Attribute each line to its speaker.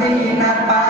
Speaker 1: Madinah